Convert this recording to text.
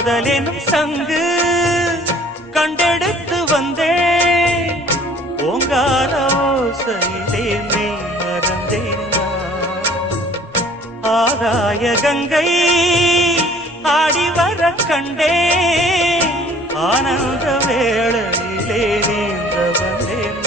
காதலெனும் சங்கு கண்டெடுத்து வந்தேன் ஓங்கார ஓசையிலே மெய் மறந்தேன் ஆகாய கங்கை ஆடி வர கண்டேன் ஆனந்த வேளையிலே நீந்த வந்தேன்